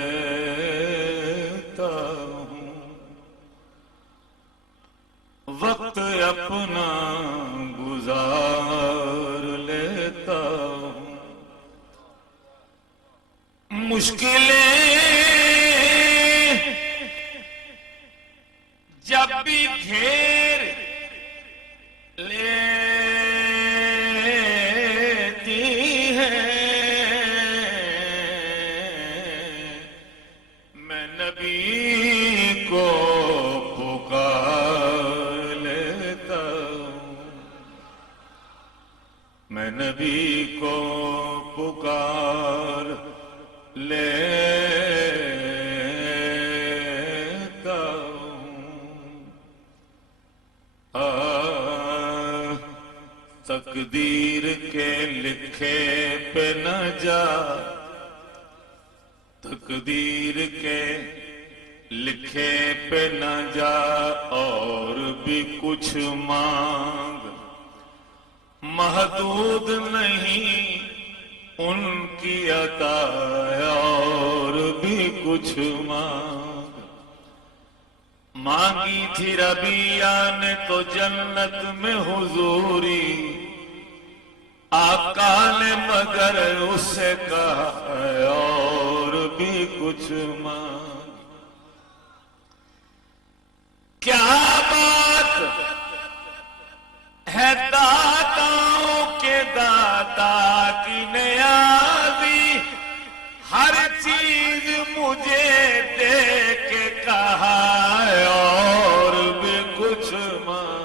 لیتا ہوں، وقت اپنا گزار لیتا ہوں، مشکلیں جب بھی گھیر لیتی ہیں، میں نبی کو پکار لیتا ہوں، میں نبی کو پکار لیتا ہوں۔ تقدیر کے لکھے پہ نہ جا، تقدیر کے لکھے پہ نہ جا، اور بھی کچھ مانگ، محدود نہیں ان کی عطا، اور بھی کچھ مانگ۔ مانگی تھی ربیہ نے تو جنت میں حضوری، آقا نے مگر اس سے کہا اور بھی کچھ مانگ۔ کیا بات ہے داتاؤں کے داتا کی نیازی، ہر چیز مجھے دے کے کہا اور بھی کچھ مانگ۔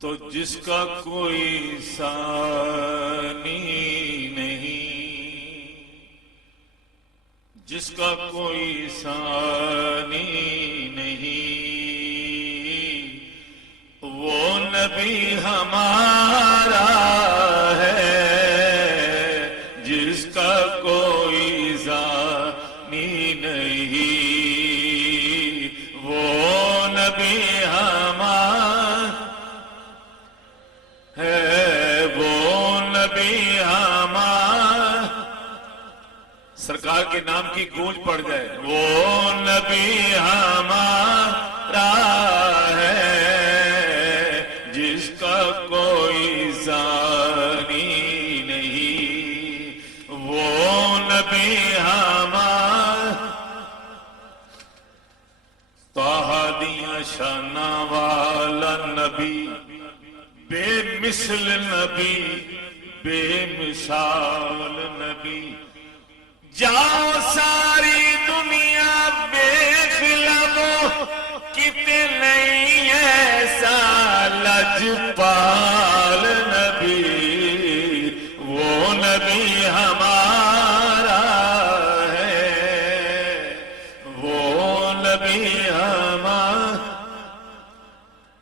تو جس کا کوئی ثانی نہیں، جس کا کوئی ثانی نہیں، وہ نبی ہمارا ہے، جس کا کوئی ثانی نہیں، وہ نبی ہمارا ہے، وہ نبی ہمارا، سرکار کے نام کی گونج پڑ جائے، وہ نبی ہمارا ہے، جس کا کوئی ثانی نہیں، وہ نبی ہمارا۔ طٰہٰ دیاں شاناں والا نبی، بے مثل نبی، بے مثال نبی، جاؤ ساری دنیا دیکھ لو، کتنے نہیں ایسا لجپال نبی، وہ نبی ہمارا ہے، وہ نبی ہمارا۔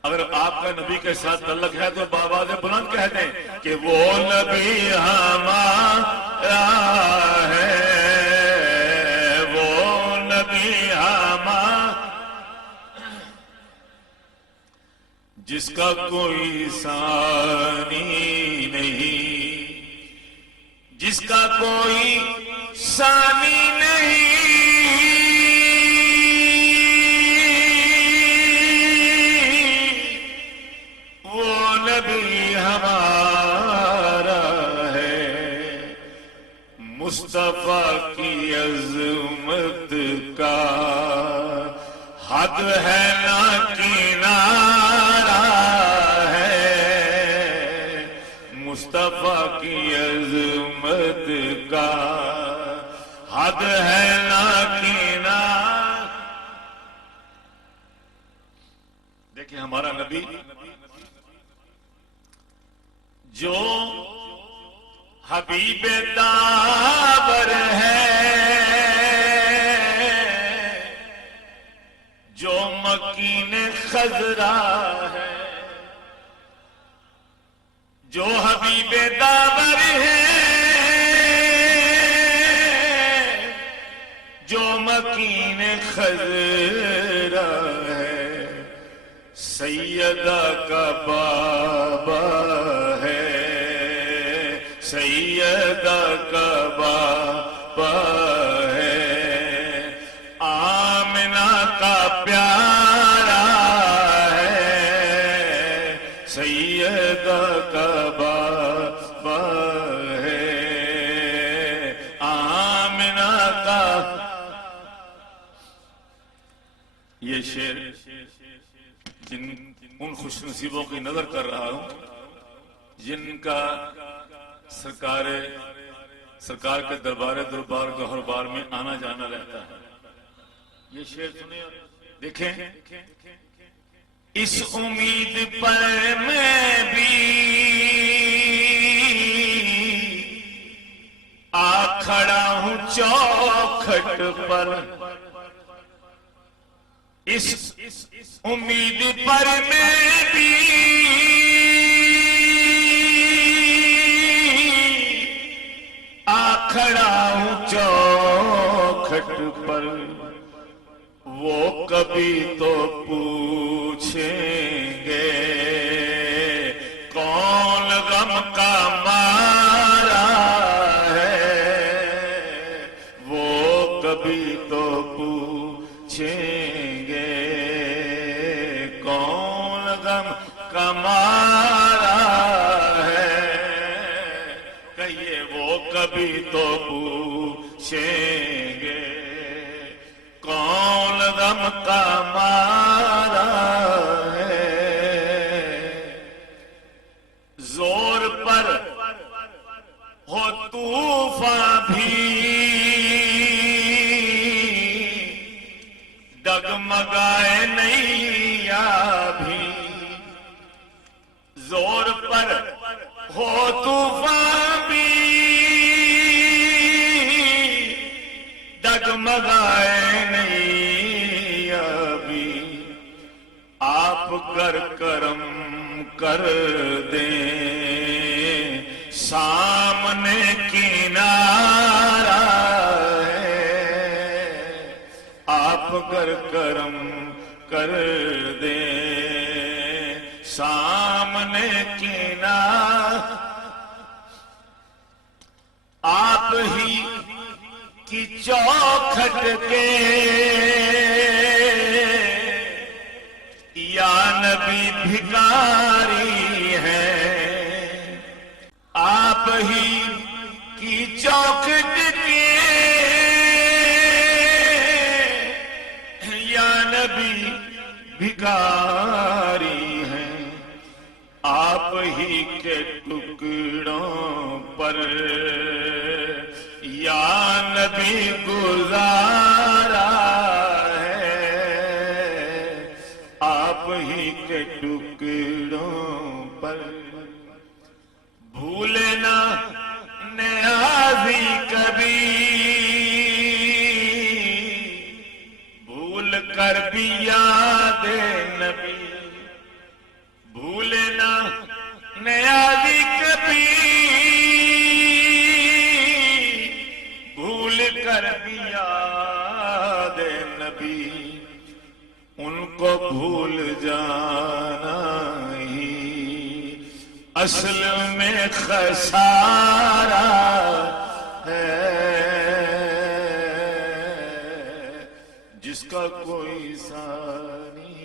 اگر آپ کا نبی کے ساتھ تعلق ہے تو بآواز بلند کہہ دیں کہ وہ نبی ہمارا ہے، وہ نبی ہمارا، جس کا کوئی ثانی نہیں، جس کا کوئی ثانی نہیں، نبی ہمارا ہے۔ مصطفیٰ کی عظمت کا حد ہے نہ کنارہ ہے، مصطفیٰ کی عظمت کا حد ہے نہ کنارہ۔ دیکھیں ہمارا نبی جو حبیب داور ہے، جو مکین خضرا ہے، جو حبیب داور ہے، جو مکین خضرا ہے، سیدہ کا بابا ہے، سیدہ کا بابا ہے، آمنہ کا پیارا ہے، سیدہ کا بابا ہے، آمنہ کا۔ یہ شعر ان خوش نصیبوں کی نظر کر رہا ہوں جن کا سرکار کے دربار گہر بار میں آنا جانا رہتا ہے۔ یہ شعر سنیں اور دیکھیں، اس امید پر میں بھی آ کھڑا ہوں چوکھٹ پر، اس امید پر میں بھی آ کھڑا ہوں چوکھٹ پر، وہ کبھی تو پوچھیں گے کون غم کا مارا ہے، وہ کبھی تو پوچھیں گے کون غم کا مارا ہے، کہیے وہ کبھی تو پوچھیں گے کون غم کا مارا ہے، زور پر ہو طوفان بھی ڈگمگائے نیا بھی، زور پر ہو طوفان بھی ڈگمگائے نیا بھی، آپ گر کرم کر دیں سامنے کنارہ ہے، آپ گر کرم کر دیں سامنے کنارہ، آپ ہی کی چوکھٹ کے یا نبی بھکاری ہیں، آپ ہی کی چوکھٹ کے یا نبی بھکاری ہیں، آپ ہی کے ٹکڑوں پر یا نبی گزارا ہے، آپ ہی کے ٹکڑوں پر، بھولے نہ نیازی کبھی بھول کر بھی یاد نبی، بھولے نہ نیازی کبھی بھول کر بھی یاد نبی، ان کو بھول جانا ہی اصل میں خسارہ ہے، جس کا کوئی ثانی